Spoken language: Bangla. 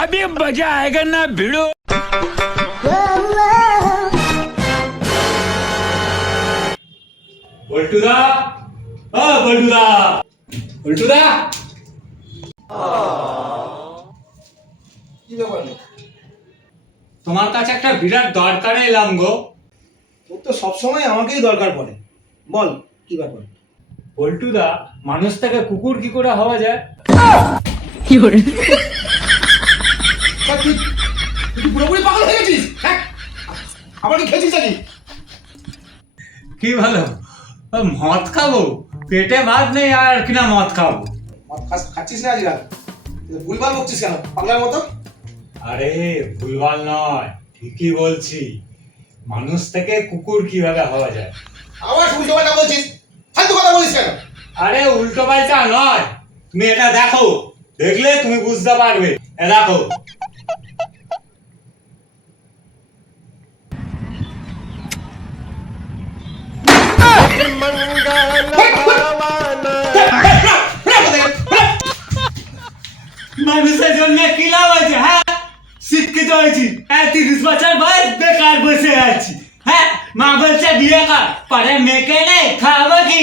अभी मजा आएगा ना भिड़ो। বল্টুদা, ও বল্টুদা, বল্টুদা। কি ব্যাপার? তোমার কাছে একটা বিরাট দরকারে এলাম গো। তোর তো সবসময় আমাকেই দরকার পড়ে। বল কি ব্যাপার? বল্টুদা, মানুষ থেকে কুকুর কি করে হওয়া যায়? তা তুই তুই পুরোপুরি পাগল হয়ে গেছিস? হ্যাঁ, আবার কি খেয়েছিস নাকি? কি ভালো, মদ খাবো, পেটে ভাত নেই আর কিনা মদ খাবো। মদ খাচ্ছিস না আজকাল? ভুলভাল বকছিস কেন পাগলার মতো? আরে ভুলভাল নয়, ঠিকই বলছি। মানুষ থেকে কুকুর কিভাবে হওয়া যায়? আবার উল্টো পাল্টা বলছিস, ফালতু কথা বলিস কেন? আরে উল্টো পাল্টা নয়, তুমি এটা দেখো, দেখলে তুমি বুঝতে পারবে। এ দেখো। মানুষের জন্য কি লাভ আছে? হ্যাঁ, শিক্ষিত হয়েছি, 30 বছর বয়স বেকার বসে আছি। হ্যাঁ, মা বলছে বিয়ে কর, পরে মেয়েকে নেই খাবো কি?